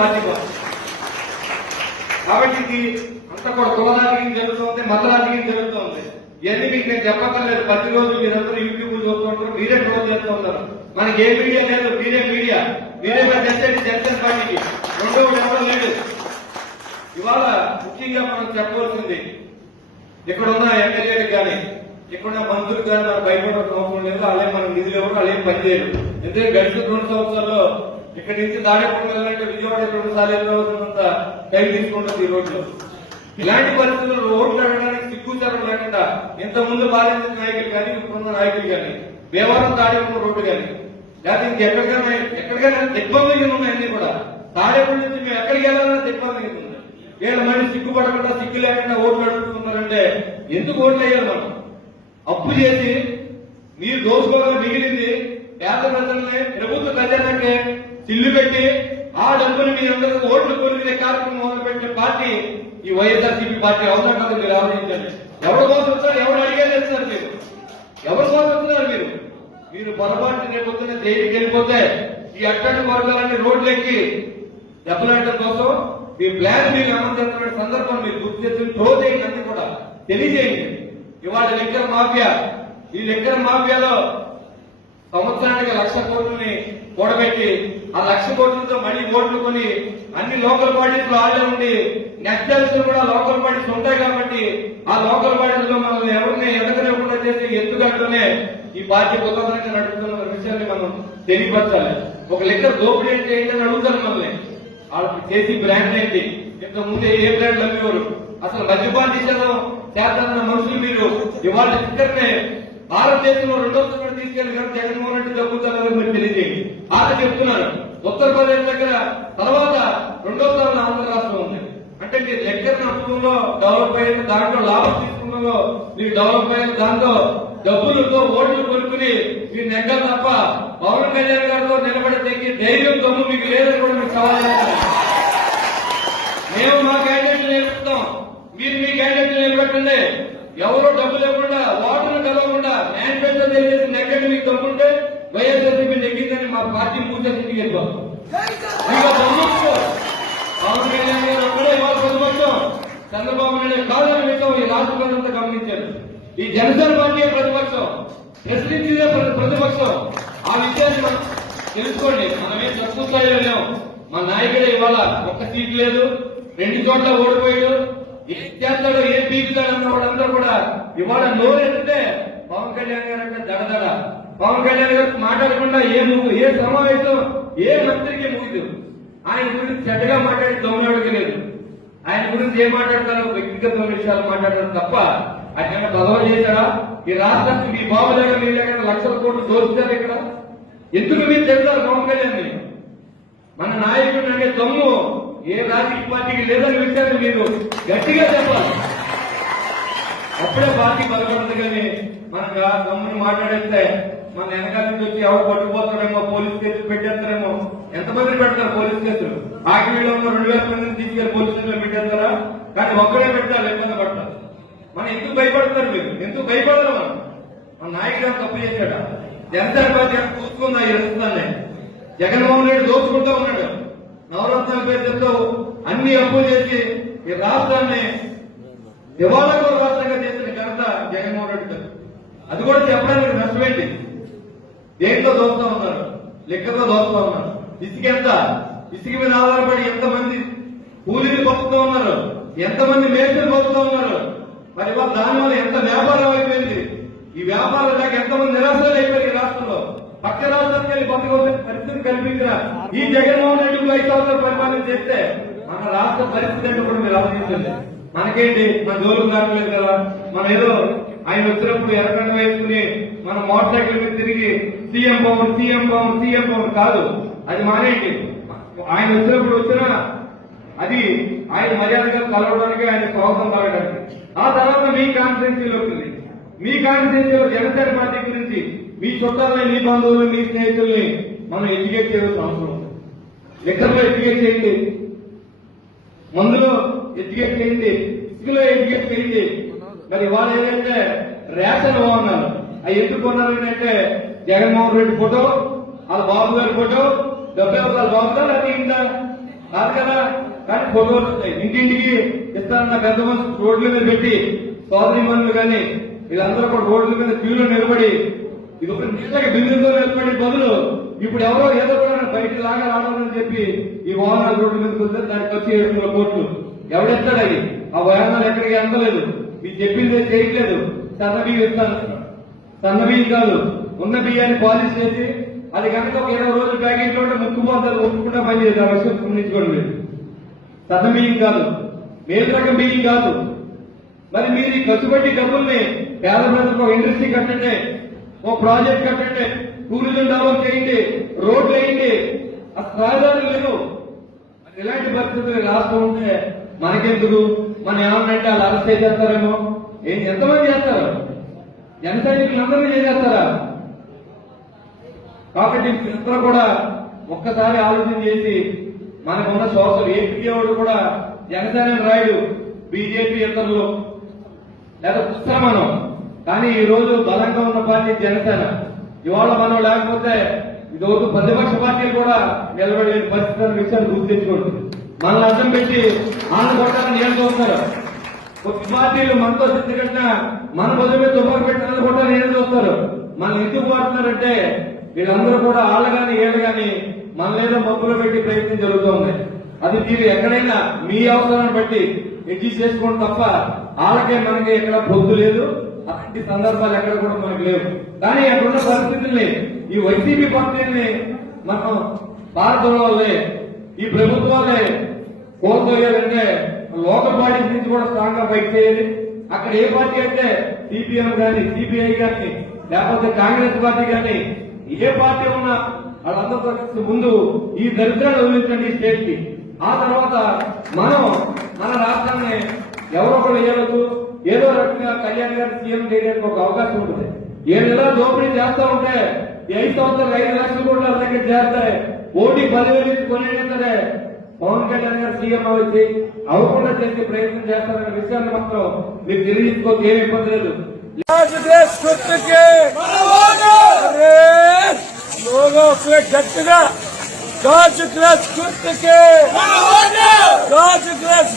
Party కాబట్టి ఇది అంతా కూడా కులరాజకీయం జరుగుతుంది మత రాజకీయం జరుగుతుంది. ఇవన్నీ మీకు నేను చెప్పక్కర్లేదు. ప్రతిరోజు మీరందరూ యూట్యూబ్ చూస్తూ ఉంటారు మీరే ట్రోల్ చేస్తూ ఉంటారు. మనకి ఏ మీడియా లేదు మీరే మీడియా. మీరే మరి చేసేది జనసేన పార్టీకి. రెండో ఎవరు లేదు ఇవాళ ముఖ్యంగా మనం చెప్పవలసింది ఇక్కడ ఉన్న ఎమ్మెల్యేలకు కానీ ఇక్కడ మంత్రులు కానీ మనం భయపడాల్సిన అవసరం లేదు. అలాగే మనం నిధులు ఎవరు అలాగే పనిచేయరు. ఎందుకంటే గడిచిన రెండు సంవత్సరాల్లో ఇక్కడి నుంచి దాడిపూర్ వెళ్ళాలంటే విజయవాడ రెండు సార్లు వెళ్ళవలసినంత టైం తీసుకుంటుంది ఈ రోడ్లు ఇలాంటి పరిస్థితుల్లో రోడ్లు అడగడానికి సిగ్గుచారం లేకుండా ఇంత ముందు బాధించిన నాయకులు కానీ ఇప్పుడున్న నాయకులు కానీ దేవారం దాడిపూర్ రోడ్డు కానీ లేకపోతే ఇంకెక్కడికైనా ఎక్కడికైనా దిగ్బంధంగా ఉన్నాయన్నీ కూడా తాడేపల్లి నుంచి మేము ఎక్కడికి వెళ్ళాలన్నా దిగ్బంధంగా ఉంది వీళ్ళ మళ్ళీ సిగ్గుపడకుండా సిగ్గు లేకుండా ఓట్లు అడుగుతున్నారంటే ఎందుకు ఓట్లు వేయాలి మనం? అప్పు చేసి మీరు దోసుకోగా మిగిలింది పేద ప్రజల్ని ప్రభుత్వ ప్రజలకే తిల్లు పెట్టి ఆ డబ్బులు మీ అందరూ ఓట్లు కొనుక్కునే కార్యక్రమం మొదలుపెట్టిన పార్టీ ఈ వైఎస్ఆర్సీపీ పార్టీ అవునా కదా మీరు ఆలోచించండి. ఎవరి కోసం వచ్చారు ఎవరు అడిగారు సార్ మీరు ఎవరి కోసం వస్తున్నారు మీరు? మీరు పొరపాటు రేపొద్దున జైలుకి వెళ్ళిపోతే ఈ అట్టడి వర్గాలన్నీ రోడ్లు ఎక్కి దెబ్బలాడటం కోసం మీ ప్లాన్ మీరు అమలు సందర్భం మీరు గుర్తు చేసి క్లోజ్ చేయండి అన్ని కూడా. తెలియజేయండి. ఇవాళ లెక్కల మాఫియా. ఈ లెక్కల మాఫియాలో సంవత్సరానికి లక్ష కోట్లని కూడబెట్టి ఆ లక్ష కోట్లతో మళ్ళీ ఓట్లు కొని అన్ని లోకల్ పార్టీస్లో ఆడే ఉండి నెక్స్ట్ కూడా లోకల్ పార్టీస్ ఉంటాయి కాబట్టి ఆ లోకల్ బాడీస్లో మనల్ని ఎవరిని ఎదగలేకుండా చేసి ఎత్తుగట్టునే ఈ పార్టీ కుతంత్రంగా నడుపుతున్న విషయాన్ని మనం తెలియపరచాలి. ఒక లెక్క దోపిడీ అంటే ఏంటని అడుగుతారు మనల్ని. వాళ్ళకి చేసి బ్రాండ్ ఏంటి? ఇంత ముందే ఏ బ్రాండ్ అమ్మేవారు? అసలు మద్యపాన్ నిషేధం చేద్దామన్న మనుషులు మీరు. ఇవాళ ఇక్కడనే భారతదేశంలో రెండో స్థానం తీసుకెళ్ళి కానీ జగన్మోహన్ రెడ్డి తగ్గుతారని మీరు తెలియజేయండి. ఆట చెప్తున్నాను ఉత్తరప్రదేశ్ దగ్గర తర్వాత రెండో స్థానంలో ఆంధ్ర రాష్ట్రం ఉంది. అంటే మీరు దగ్గర నష్టంలో డెవలప్ అయిన దాంట్లో లాభం తీసుకున్నలో మీరు డెవలప్ అయిన దాంట్లో డబ్బులతో ఓట్లు కొనుక్కుని మీరు నెగ్గాలి తప్ప పవన్ కళ్యాణ్ గారితో నిలబడి ధైర్యం దమ్ము మీకు లేదని కూడా మీకు సవాల్ మేము మా క్యాండిడేట్లు నిలబెడతాం మీరు మీ క్యాండిడేట్లు నిలబెట్టండి ఎవరు డబ్బు లేకుండా ఓటర్లు కలవకుండా మేనిఫెస్టో తెలియజేసి నెగ్గండి మీకు దమ్ముంటే వైఎస్ఆర్సీపీ నెగ్గిందని మా పార్టీ మూసేసి ఉంటే పవన్ కళ్యాణ్ గారు ఒక్కడే ఇవాళ ప్రతిపక్షం చంద్రబాబు నాయుడు కాదని విషయం ఈ రాష్ట్ర ప్రజలంతా గమనించారు. ఈ జనసేన పార్టీ ప్రతిపక్షం. ప్రశ్నించేదే ప్ర- ప్రతిపక్షం. ఆ విషయాన్ని తెలుసుకోండి. మనమేం తక్కువ స్థాయిలో మా నాయకుడు ఇవాళ ఒక్క సీట్ లేదు. రెండు చోట్ల ఓడిపోయాడు. ఏం చేస్తాడో ఏం పీకుతాడు అన్న వాళ్ళందరూ కూడా ఇవాళ నోరెత్తితే పవన్ కళ్యాణ్ గారు అంటే దడదడ. పవన్ కళ్యాణ్ గారు మాట్లాడకుండా ఏ నువ్వు ఏ సమావేశం ఏ మంత్రికి ముగిదు ఆయన గురించి చెడ్డగా మాట్లాడి దొంగలాడికి లేదు. ఆయన గురించి ఏం మాట్లాడతారో వ్యక్తిగత విషయాలు మాట్లాడతారు తప్ప ఆయన పదవి చేశారా? ఈ రాష్ట్రానికి మీ బాబు దగ్గర మీ దగ్గర లక్షల కోట్లు దోచుతారు ఇక్కడ? ఎందుకు మీరు చెప్తారు పవన్ కళ్యాణ్ మన నాయకుడు అనే దమ్ము ఏ రాజకీయ పార్టీకి లేదని విషయాన్ని మీరు. గట్టిగా చెప్పాలి. అప్పుడే పార్టీ బలపడుతుంది కానీ మనకు ఆ దమ్ముని మాట్లాడేస్తే మన వెనకాల నుంచి వచ్చి ఎవరు పట్టుకుపోతారేమో పోలీస్ కేసులు పెట్టేస్తారేమో. ఎంతమంది పెడతారు పోలీస్ కేసులు? ఆకివీలో ఉన్న రెండు వేల మందిని తీసుకెళ్ళి పోలీస్ కేసులు పెట్టేస్తారా? కానీ ఒక్కడే పెట్టాలి ఇబ్బంది పడతారు. మనం ఎందుకు భయపడతారు మీరు? ఎందుకు భయపడరు మనం మన నాయకుడు తప్పు చేశాడా? జనసేన పార్టీ చూసుకుందా ఎదుగుతానే జగన్మోహన్ రెడ్డి దోచుకుంటూ ఉన్నాడు. నవరత్నాల పేరు చెప్తూ అన్ని అప్పులు చేసి ఈ రాష్ట్రాన్ని దివాళా రాష్ట్రంగా చేసిన ఘనత జగన్మోహన్ రెడ్డి అది కూడా చెప్పడానికి నష్టమేంటి? దేంట్లో దోస్తా ఉన్నారు? లెక్కతో దోస్తా ఉన్నారు. ఇసుక ఎంత? ఇసుక మీద ఆధారపడి ఎంతమంది కూలీలు బతుకుతూ ఉన్నారు? ఎంతమంది మేస్త్రి బతుకుతూ ఉన్నారు? మరి దాని దానివల్ల ఎంత వ్యాపారం అయిపోయింది? ఈ వ్యాపారం దాకా ఎంతమంది నిరాశలు అయిపోయింది ఈ రాష్ట్రంలో? పక్క రాష్ట్రానికి వెళ్ళి బతకవలసిన పరిస్థితి కల్పించిన ఈ జగన్మోహన్ రెడ్డి ఐదు సంవత్సరాలు పరిపాలన చేస్తే మన రాష్ట్ర పరిస్థితి అంటే కూడా మీరు ఆలోచించండి. మనకేంటి? మన జోలు దాటలేదు కదా. మనం ఏదో ఆయన వచ్చినప్పుడు ఎర్రకండ వేసుకుని మన మోటార్ సైకిల్ మీద తిరిగి CM Pavan CM Pavan CM Pavan కాదు. అది మానేయండి. ఆయన వచ్చినప్పుడు వచ్చిన అది ఆయన మర్యాదగా కలవడానికి ఆయన స్వాగతం కలగడానికి ఆ తర్వాత మీ కాన్స్టిట్యున్సీలో వస్తుంది. మీ కాన్స్టిట్యున్సీలో జనసేన పార్టీ గురించి మీ చుట్టాలని మీ బంధువులు మీ స్నేహితుల్ని మనం ఎడ్యుకేట్ చేయవలసిన అవసరం ఉంది. ఎడ్యుకేట్ చేయండి. మందులో ఎడ్యుకేట్ చేయండి. ఇసుకలో ఎడ్యుకేట్ చేయండి. మరి ఇవాళ ఏంటంటే రేషన్ బాగున్నారు అవి ఎందుకు కొన్నారు అంటే జగన్మోహన్ రెడ్డి ఫోటో వాళ్ళ బాబు గారి ఫోటో డెబ్బై వాళ్ళ బాబు గారు అది ఇందా కాదు కదా? కానీ ఫోటోలు వస్తాయి ఇంటింటికి ఇస్తానన్న పెద్ద మనుషులు రోడ్ల మీద పెట్టి సోదరి మనులు కానీ వీళ్ళందరూ కూడా రోడ్ల మీద క్యూలో నిలబడి ఇది ఒక నీళ్ళకి బిల్లుతో నిలబడి బదులు ఇప్పుడు ఎవరో ఏదో కూడా బయట లాగా రావాలని చెప్పి ఈ వాహనాలు రోడ్ల మీదకి వస్తే దానికి వచ్చి ఏడు వందల కోట్లు. ఎవడెత్తాడు అవి ఆ వాహనాలు ఎక్కడికి అందలేదు. మీరు చెప్పింది చేయట్లేదు. సన్న ఇస్తాను. సన్నబియ్యం కాదు. ఉన్న బియ్యాన్ని పాలిష్ చేసి అది కనుక ఒక ఇరవై రోజులు ప్యాకెట్ ఉంటే ముక్కుపోతారు ఒప్పుకుంటా పని చేస్తారు ఆ విషయం గమనించుకోండి మీరు సన్న బియ్యం కాదు. మేలు రకం బియ్యం కాదు. మరి మీరు ఈ ఖర్చుపెట్టి డబ్బుల్ని పేద ప్రజలకు ఒక ఇండస్ట్రీ కట్టండి ఓ ప్రాజెక్ట్ కట్టండి టూరిజం డెవలప్ చేయండి రోడ్లు వేయండి. ఆ సహజాలు లేదు. ఇలాంటి పరిస్థితులు రాష్ట్రం ఉంటే మనకెందుకు? మన ఏమన్నంటే వాళ్ళు అరెస్ట్ చేసేస్తారేమో? ఏం ఎంతమంది చేస్తారు? జన సైనికులు అందరినీ చేసేస్తారా? కాబట్టి మీరందరూ కూడా ఒక్కసారి ఆలోచన చేసి మనకున్న సోషల్ ఏపీ వాడు కూడా జనసేన రాయుడు బీజేపీ ఇతరులు లేదా పుస్తకం మనం కానీ ఈ రోజు బలంగా ఉన్న పార్టీ జనసేన. ఇవాళ మనం లేకపోతే ఇది ప్రతిపక్ష పార్టీలు కూడా నిలబడలేని పరిస్థితి అనే విషయాన్ని గుర్తు తెచ్చుకోండి. మనల్ని అర్థం పెట్టి ఆంధ్ర కొట్టాలని పార్టీలు మనతో చిత్రీకరించిన మన బదులు తుపాకు పెట్టినందుకు కూడా ఏం చూస్తారు? మనం ఎందుకు వాడుతున్నారంటే వీళ్ళందరూ కూడా వాళ్ళు కానీ వీళ్ళు కానీ మన లేదా మబ్బులో పెట్టి ప్రయత్నం జరుగుతోంది. అది మీరు ఎక్కడైనా మీ అవసరాన్ని బట్టి అడ్జస్ట్ చేసుకోండి తప్ప వాళ్ళకే మనకి ఎక్కడ పొద్దు లేదు. అలాంటి సందర్భాలు ఎక్కడ కూడా మనకు లేవు. కానీ అక్కడున్న పరిస్థితుల్ని ఈ వైసీపీ పార్టీని మనం భారతం వల్లే ఈ ప్రభుత్వాలే కోల్పోయారంటే లోకల్ బాడీస్ నుంచి కూడా స్ట్రాంగ్గా ఫైట్ చేయాలి అక్కడ ఏ పార్టీ అంటే సిపిఎం గాని సిపిఐ గాని లేకపోతే కాంగ్రెస్ పార్టీ గాని ఏ పార్టీ ఉన్నా వాళ్ళందరూ ముందు ఈ దరిద్రాన్ని వదిలించండి ఈ స్టేట్కి ఆ తర్వాత మనం మన రాష్ట్రాన్ని ఎవరో ఒకరు వేయవచ్చు ఏదో రకంగా కళ్యాణ్ గారి సీఎం చేయడానికి ఒక అవకాశం ఉంటుంది. ఏడు నెలలు దోపిడీ చేస్తా ఉంటే ఐదు సంవత్సరాలు ఐదు లక్షలు కోట్ల దగ్గర చేస్తాయి ఓటీ పదివేలు కొనేది సరే. పవన్ కళ్యాణ్ గారు సీఎం వచ్చి అవ్వకుండా చేసే ప్రయత్నం చేస్తారనే విషయాన్ని మాత్రం మీరు తెలియజేసుకోవచ్చు ఏమి ఇబ్బంది లేదు. గట్టిగా! గాజు గ్లాస్ గుర్తుకి! గాజు గ్లాస్